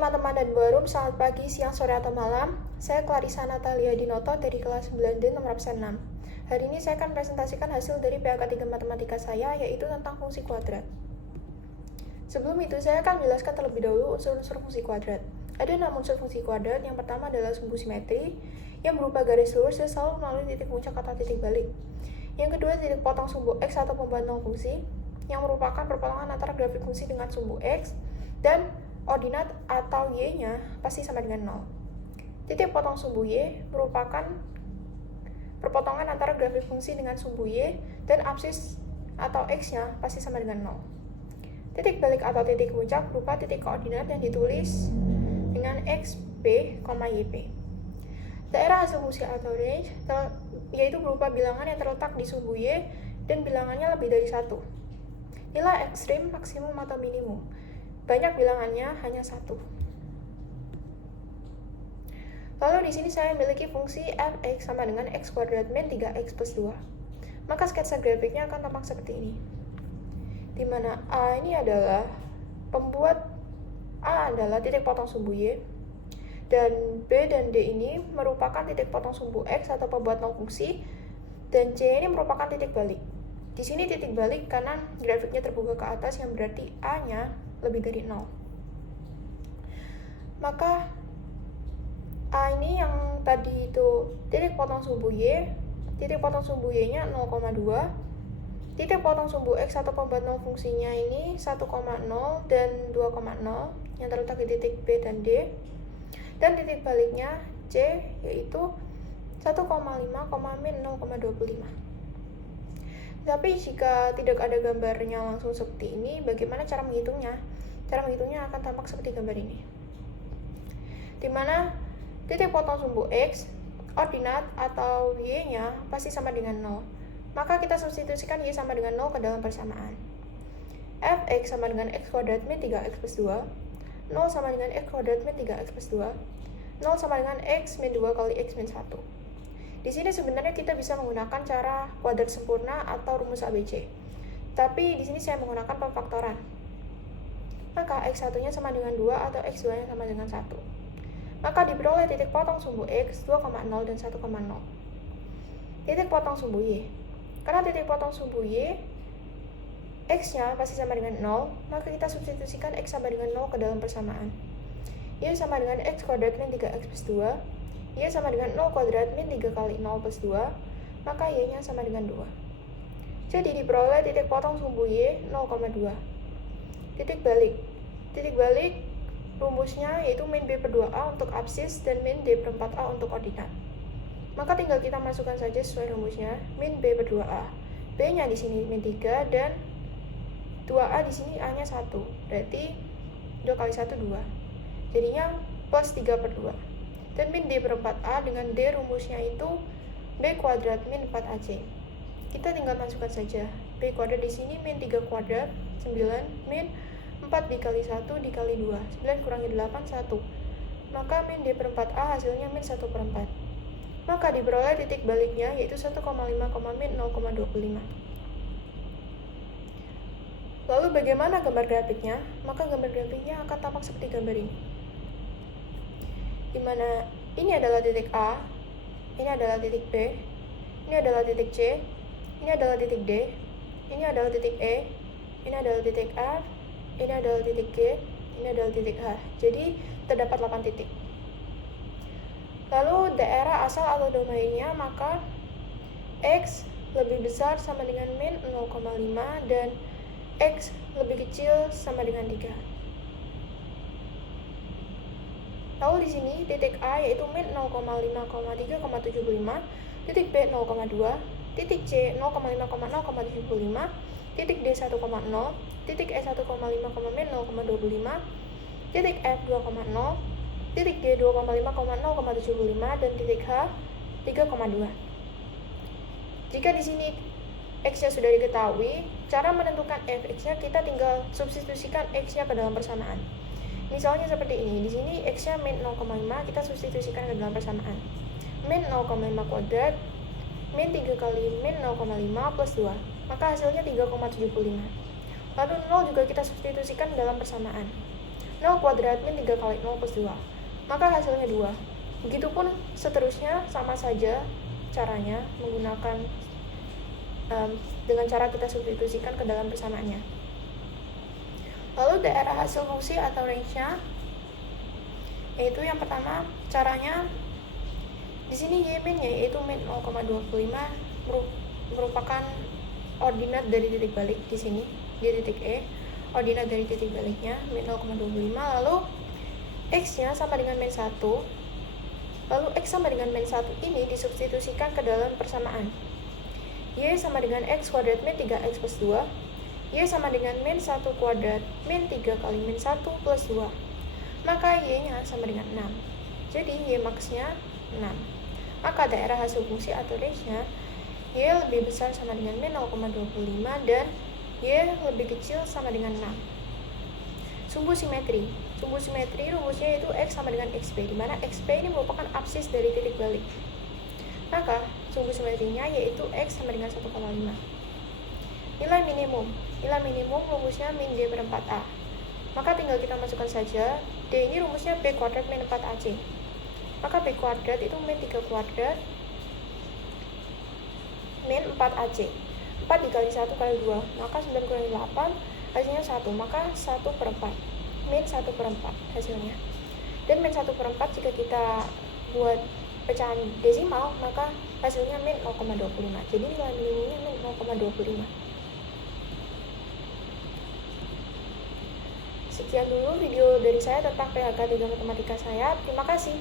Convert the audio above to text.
teman-teman dan Barum, selamat pagi, siang, sore, atau malam. Saya Clarissa Natalia Dinoto dari kelas 9D nomor absen 6. Hari ini saya akan presentasikan hasil dari PAK 3 Matematika saya, yaitu tentang fungsi kuadrat. Sebelum itu, saya akan menjelaskan terlebih dahulu unsur-unsur fungsi kuadrat. Ada 6 unsur fungsi kuadrat. Yang pertama adalah sumbu simetri, yang berupa garis lurus dan selalu melalui titik puncak atau titik balik. Yang kedua, titik potong sumbu X atau pembuat nol fungsi, yang merupakan perpotongan antara grafik fungsi dengan sumbu X, dan ordinat atau Y-nya pasti sama dengan 0. Titik potong sumbu Y merupakan perpotongan antara grafik fungsi dengan sumbu Y, dan absis atau X-nya pasti sama dengan 0. Titik balik atau titik puncak berupa titik koordinat yang ditulis dengan X, B, YP. Daerah hasil fungsi atau range yaitu berupa bilangan yang terletak di sumbu Y dan bilangannya lebih dari 1. Nilai ekstrim, maksimum, atau minimum. Banyak bilangannya hanya 1. Lalu di sini saya memiliki fungsi f(x) sama dengan x kuadrat min 3x plus 2. Maka sketsa grafiknya akan tampak seperti ini. Di mana A ini adalah titik potong sumbu Y, dan B dan D ini merupakan titik potong sumbu X atau pembuat nol fungsi, dan C ini merupakan titik balik. Di sini titik balik karena grafiknya terbuka ke atas, yang berarti A-nya lebih dari 0. Maka A ini yang tadi itu titik potong sumbu Y, titik potong sumbu Y-nya 0,2, titik potong sumbu X atau pembuat nol fungsinya ini 1,0 dan 2,0 yang terletak di titik B dan D, dan titik baliknya C yaitu 1,5, min 0,25. Tapi jika tidak ada gambarnya langsung seperti ini, bagaimana cara menghitungnya? Cara menghitungnya akan tampak seperti gambar ini, di mana titik potong sumbu X, ordinat atau Y-nya pasti sama dengan 0. Maka kita substitusikan Y sama dengan 0 ke dalam persamaan. Fx sama dengan x kuadrat min 3x plus 2, 0 sama dengan x kuadrat min 3x plus 2, 0 sama dengan x min 2 kali x min 1. Di sini sebenarnya kita bisa menggunakan cara kuadrat sempurna atau rumus ABC. Tapi di sini saya menggunakan pemfaktoran. Maka x1-nya sama dengan 2 atau x2-nya sama dengan 1. Maka diperoleh titik potong sumbu X 2,0 dan 1,0. Titik potong sumbu Y. Karena titik potong sumbu Y X-nya pasti sama dengan 0, maka kita substitusikan X sama dengan 0 ke dalam persamaan. Y sama dengan X kuadrat min 3X plus 2, Y sama dengan 0 kuadrat min 3 kali 0 plus 2, maka Y-nya sama dengan 2. Jadi diperoleh titik potong sumbu Y 0,2. Titik balik rumusnya yaitu min B per 2A untuk absis dan min D per 4A untuk ordinat. Maka tinggal kita masukkan saja sesuai rumusnya, min B per 2A. B-nya di sini min 3 dan 2A di sini A-nya 1. Berarti 2 kali 1 2. Jadinya plus 3 per 2. Dan min D per 4A dengan D rumusnya itu B kuadrat min 4AC. Kita tinggal masukkan saja. B kuadrat di sini min 3 kuadrat 9 min 4 dikali 1 dikali 2. 9 kurangi 8 1. Maka min D per 4A hasilnya min 1 per 4. Maka diperoleh titik baliknya yaitu 1,5, min 0,25. Lalu bagaimana gambar grafiknya? Maka gambar grafiknya akan tampak seperti gambar ini, di mana ini adalah titik A, ini adalah titik B, ini adalah titik C, ini adalah titik D, ini adalah titik E, ini adalah titik F, ini adalah titik G, ini adalah titik H. Jadi terdapat 8 titik. Lalu daerah asal atau domainnya, maka X lebih besar sama dengan min 0,5 dan X lebih kecil sama dengan 3. Lalu di sini titik A yaitu min 0,5,3,75, titik B 0,2, titik C 0,5,0,75, titik D 1,0, titik E 1,5, min 0,25, titik F 2,0, titik G 2,5,0,75 dan titik H 3,2. Jika di sini X-nya sudah diketahui, cara menentukan Fx-nya kita tinggal substitusikan X-nya ke dalam persamaan. Misalnya seperti ini, di sini X-nya min 0,5, kita substitusikan ke dalam persamaan. Min 0,5 kuadrat, min 3 kali min 0,5 plus 2, maka hasilnya 3,75. Lalu 0 juga kita substitusikan dalam persamaan. 0 kuadrat min 3 kali 0 plus 2. Maka hasilnya 2. Begitupun seterusnya, sama saja caranya menggunakan dengan cara kita substitusikan ke dalam persamaannya. Lalu daerah hasil fungsi atau range-nya, yaitu yang pertama caranya di sini y min-nya yaitu min 0,25 merupakan ordinat dari titik balik di sini di titik E. Ordinat dari titik baliknya min 0,25, lalu x-nya sama dengan min 1. Lalu x sama dengan min 1 ini disubstitusikan ke dalam persamaan. Y sama dengan x kuadrat min 3x plus 2. Y sama dengan min 1 kuadrat min 3 kali min 1 plus 2. Maka y-nya sama dengan 6. Jadi y max-nya 6. Maka daerah hasil fungsi atau range-nya y lebih besar sama dengan min 0,25 dan y lebih kecil sama dengan 6. Sumbu simetri. Sumbu simetri rumusnya yaitu x sama dengan xp, di mana xp ini merupakan absis dari titik balik. Maka sumbu simetrinya yaitu x sama dengan 1,5. Nilai minimum. Nilai minimum rumusnya min d per 4a. Maka tinggal kita masukkan saja. D ini rumusnya b kuadrat min 4ac. Maka b kuadrat itu min 3 kuadrat min 4ac. 4 dikali 1 kali 2, maka 9 kali 8 hasilnya 1. Maka 1 per 4. Min 1 per 4 hasilnya. Dan min 1 per 4 jika kita buat pecahan desimal, maka hasilnya min 0,25. Jadi nilai minimumnya min 0,25. Sekian dulu video dari saya tentang PHK 3 matematika saya. Terima kasih.